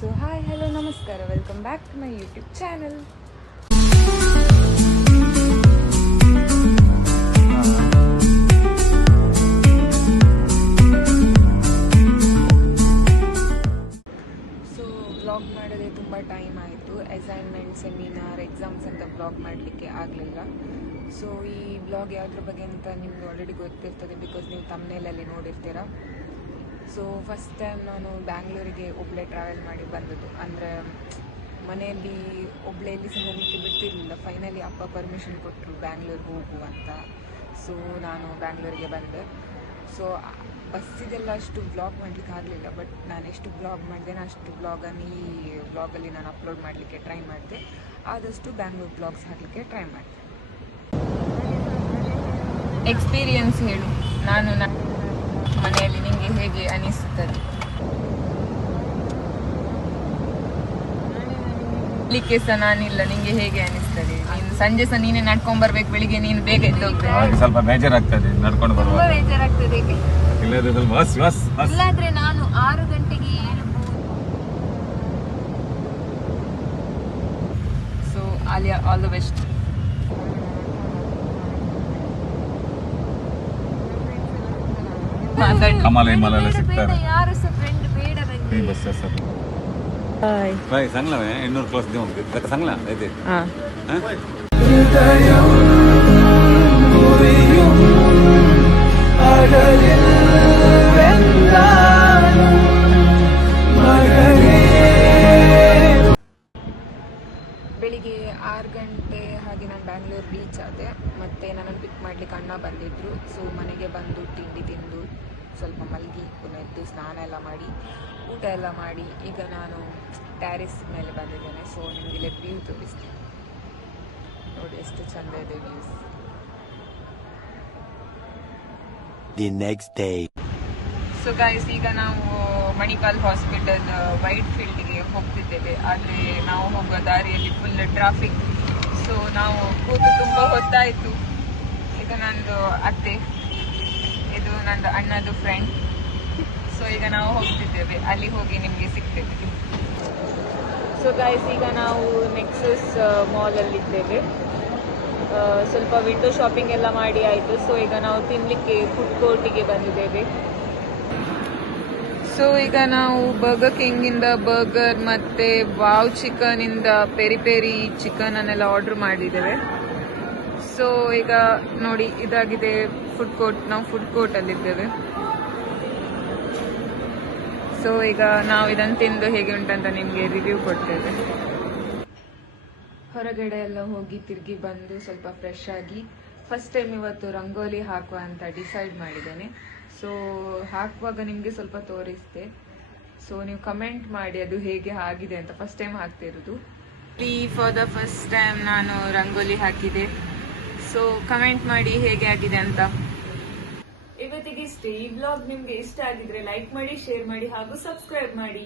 So hi hello ನಮಸ್ಕಾರ, welcome back to my YouTube channel. So vlog ಮಾಡೋದೇ ತುಂಬ time ಆಯಿತು. ಅಸೈನ್ಮೆಂಟ್, ಸೆಮಿನಾರ್, ಎಕ್ಸಾಮ್ಸ್ ಅಂತ ವ್ಲಾಗ್ ಮಾಡಲಿಕ್ಕೆ ಆಗಲಿಲ್ಲ. ಸೊ ಈ ವ್ಲಾಗ್ ಯಾವುದ್ರ ಬಗ್ಗೆ ಅಂತ ನಿಮ್ಗೆ ಆಲ್ರೆಡಿ ಗೊತ್ತಿರ್ತದೆ, ಬಿಕಾಸ್ ನೀವು ತಮ್ನೇಲಲ್ಲಿ ನೋಡಿರ್ತೀರ. ಸೊ ಫಸ್ಟ್ ಟೈಮ್ ನಾನು ಬ್ಯಾಂಗ್ಳೂರಿಗೆ ಒಬ್ಬಳೇ ಟ್ರಾವೆಲ್ ಮಾಡಿ ಬಂದದ್ದು. ಅಂದರೆ ಮನೆಯಲ್ಲಿ ಒಬ್ಬಳೇ ಎಲ್ಲಿ ಸಹ ಹೋಗಲಿಕ್ಕೆ ಬಿಡ್ತಿರ್ಲಿಲ್ಲ. ಫೈನಲಿ ಅಪ್ಪ ಪರ್ಮಿಷನ್ ಕೊಟ್ಟರು ಬ್ಯಾಂಗ್ಳೂರಿಗೆ ಹೋಗು ಅಂತ. ಸೊ ನಾನು ಬ್ಯಾಂಗ್ಳೂರಿಗೆ ಬಂದೆ. ಸೊ ಬಸ್ಸಿದೆಲ್ಲ ಅಷ್ಟು ವ್ಲಾಗ್ ಮಾಡಲಿಕ್ಕೆ ಆಗಲಿಲ್ಲ, ಬಟ್ ನಾನು ಎಷ್ಟು ವ್ಲಾಗ್ ಮಾಡಿದೆ ಅಷ್ಟು ವ್ಲಾಗನ್ನು ಈ ವ್ಲಾಗಲ್ಲಿ ನಾನು ಅಪ್ಲೋಡ್ ಮಾಡಲಿಕ್ಕೆ ಟ್ರೈ ಮಾಡಿದೆ. ಆದಷ್ಟು ಬ್ಯಾಂಗ್ಳೂರ್ ವ್ಲಾಗ್ಸ್ ಹಾಕಲಿಕ್ಕೆ ಟ್ರೈ ಮಾಡಿದೆ. ಎಕ್ಸ್ಪೀರಿಯನ್ಸ್ ಹೇಳು, ನಾನು ಮನೆಯಲ್ಲಿ ನಿಮಗೆ ಹೇಗೆ ಅನಿಸುತ್ತದೆ? ಇಲ್ಲಿಕ್ಕೆ ಸಹ ನಾನಿಲ್ಲ, ನಿಂಗೆ ಹೇಗೆ ಅನಿಸ್ತದೆ? ನೀನು ಸಂಜೆ ಸಹ ನೀನೇ ನಡ್ಕೊಂಡ್ ಬರ್ಬೇಕು, ಬೆಳಿಗ್ಗೆ ನೀನು ಬೇಗ ಎದ್ದು ಹೋಗ್ತೇವೆ. ಸ್ವಲ್ಪ ಬೇಜಾರಾಗ್ತದೆ ನಡ್ಕೊಂಡು ಬರುವಾಗ. ಬೇಜಾರಾಗ್ತದೆ. ಇಲ್ಲಾದ್ರೆ ನಾನು 6 ಗಂಟೆಗೆ ಏಳಬಹುದು. So Alia, all the best. Kamala Himala ಸಿಗ್ತಾರೆ. ಯಾರು ಸಹ ಫ್ರೆಂಡ್ ಬೇಡ ನನಗೆ. बस सर भाई सांगला मैं 800 क्लास देऊ का सांगला येते हां ಬೆಳಿಗ್ಗೆ 6 ಗಂಟೆ ಹಾಗೆ ನಾನು ಬ್ಯಾಂಗ್ಳೂರ್ ರೀಚ್ ಆದೆ. ಮತ್ತು ನನ್ನನ್ನು ಪಿಕ್ ಮಾಡಲಿಕ್ಕೆ ಅಣ್ಣ ಬಂದಿದ್ದರು. ಸೊ ಮನೆಗೆ ಬಂದು ತಿಂಡಿ ತಿಂದು ಸ್ವಲ್ಪ ಮಲಗಿ ಪುನಃ ಎದ್ದು ಸ್ನಾನ ಎಲ್ಲ ಮಾಡಿ ಊಟ ಎಲ್ಲ ಮಾಡಿ ಈಗ ನಾನು ಟ್ಯಾರಿಸ್ ಮೇಲೆ ಬಂದಿದ್ದೇನೆ. ಸೊ ನಿಮಗೆ ಇಲ್ಲಿ ವ್ಯೂ ತೋರಿಸ್ತೀನಿ ನೋಡಿ, ಎಷ್ಟು ಚಂದ ಇದೆ ವ್ಯೂಸ್. ಸೊ ಗೈಸ್, ಈಗ ನಾವು ಮಣಿಪಾಲ್ ಹಾಸ್ಪಿಟಲ್ ವೈಟ್ ಫೀಲ್ಡ್ಗೆ ಹೋಗ್ತಿದ್ದೇವೆ. ಆದರೆ ನಾವು ಹೋಗುವ ದಾರಿಯಲ್ಲಿ ಫುಲ್ ಟ್ರಾಫಿಕ್. ಸೊ ನಾವು ಕೂತು ತುಂಬ ಹೊತ್ತಾಯಿತು. ಈಗ ನಂದು ಅತ್ತೆ, ಇದು ನಂದು ಅಣ್ಣದು ಫ್ರೆಂಡ್. ಸೊ ಈಗ ನಾವು ಹೋಗ್ತಿದ್ದೇವೆ, ಅಲ್ಲಿ ಹೋಗಿ ನಿಮಗೆ ಸಿಗ್ತೇವೆ. ಸೊ ಗೈಸ್, ಈಗ ನಾವು ನೆಕ್ಸಸ್ ಮಾಲಲ್ಲಿದ್ದೇವೆ. ಸ್ವಲ್ಪ ವಿಂಡೋ ಶಾಪಿಂಗ್ ಎಲ್ಲ ಮಾಡಿ ಆಯಿತು. ಸೊ ಈಗ ನಾವು ತಿನ್ನಲಿಕ್ಕೆ ಫುಡ್ ಕೋರ್ಟಿಗೆ ಬಂದಿದ್ದೇವೆ. ಸೊ ಈಗ ನಾವು ಬರ್ಗರ್ ಕಿಂಗಿಂದ ಬರ್ಗರ್ ಮತ್ತು ವಾವ್ ಚಿಕನಿಂದ ಪೆರಿ ಪೆರಿ ಚಿಕನನ್ನೆಲ್ಲ ಆರ್ಡ್ರ್ ಮಾಡಿದ್ದೇವೆ. ಸೊ ಈಗ ನೋಡಿ, ಇದಾಗಿದೆ ಫುಡ್ ಕೋರ್ಟ್. ನಾವು ಫುಡ್ ಕೋರ್ಟಲ್ಲಿದ್ದೇವೆ. ಸೊ ಈಗ ನಾವು ಇದನ್ನು ತಿಂದು ಹೇಗೆ ಉಂಟಂತ ನಿಮಗೆ ರಿವ್ಯೂ ಕೊಡ್ತೇವೆ. ಹೊರಗಡೆ ಎಲ್ಲ ಹೋಗಿ ತಿರುಗಿ ಬಂದು ಸ್ವಲ್ಪ ಫ್ರೆಶ್ ಆಗಿ ಫಸ್ಟ್ ಟೈಮ್ ಇವತ್ತು ರಂಗೋಲಿ ಹಾಕುವ ಅಂತ ಡಿಸೈಡ್ ಮಾಡಿದ್ದೇನೆ. ಸೊ ಹಾಕುವಾಗ ನಿಮಗೆ ಸ್ವಲ್ಪ ತೋರಿಸ್ತೆ. ಸೊ ನೀವು ಕಮೆಂಟ್ ಮಾಡಿ ಅದು ಹೇಗೆ ಆಗಿದೆ ಅಂತ. ಫಸ್ಟ್ ಟೈಮ್ ಹಾಕ್ತಿರೋದು. ಫಾರ್ ದ ಫಸ್ಟ್ ಟೈಮ್ ನಾನು ರಂಗೋಲಿ ಹಾಕಿದೆ. ಸೊ ಕಮೆಂಟ್ ಮಾಡಿ ಹೇಗೆ ಆಗಿದೆ ಅಂತ. ಇವತ್ತಿಗೆ ಇಷ್ಟೇ. ಈ ವ್ಲಾಗ್ ನಿಮ್ಗೆ ಇಷ್ಟ ಆಗಿದ್ರೆ ಲೈಕ್ ಮಾಡಿ, ಶೇರ್ ಮಾಡಿ ಹಾಗೂ ಸಬ್ಸ್ಕ್ರೈಬ್ ಮಾಡಿ.